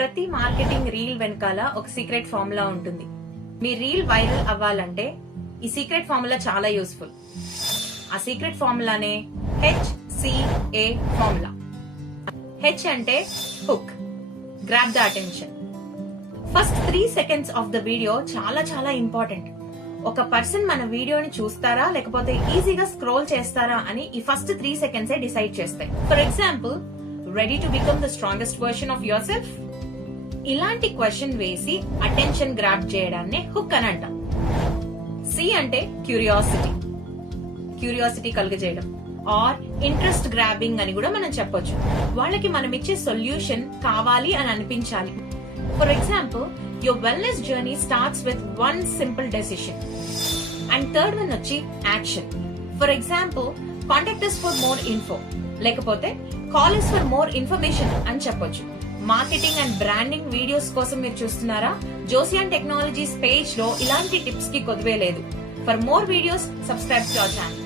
ప్రతి marketing reel వెనకాల ఒక సీక్రెట్ ఫార్ములా ఉంటుంది. మీ రీల్ వైరల్ అవ్వాలంటే ఈ సీక్రెట్ ఫార్ములా చాలా యూస్ఫుల్. ఆ సీక్రెట్ ఫార్ములానే HCA ఫార్ములా. హెచ్ అంటే hook, grab the attention. First 3 seconds of the video చాలా చాలా ఇంపార్టెంట్. ఒక పర్సన్ మన వీడియోని చూస్తారా లేకపోతే ఈజీగా స్క్రోల్ చేస్తారా అని ఈ ఫస్ట్ 3 seconds డిసైడ్ చేస్తాయి. For example, ready to become the strongest version of yourself? ఇలాంటి క్వశ్చన్ వేసి అటెన్షన్ గ్రాబ్ చేయడాన్ని హుక్ అని అంటాం. సి అంటే క్యూరియాసిటీ, క్యూరియాసిటీ కలుగజేయడం, ఆర్ ఇంట్రెస్ట్ గ్రాబింగ్ అని కూడా మనం చెప్పొచ్చు. వాళ్ళకి మనం ఇచ్చే సొల్యూషన్ కావాలి అని అనిపించాలి. For example, your wellness journey starts with one simple decision. And third one వచ్చి action. For example, contact us for more info. లేకపోతే call us for more information అని చెప్పొచ్చు. మార్కెటింగ్ అండ్ బ్రాండింగ్ వీడియోస్ కోసం మీరు చూస్తున్నారా? జోసియాన్ టెక్నాలజీస్ పేజ్ లో ఇలాంటి tips కి కొదువే లేదు. For more videos subscribe to our channel.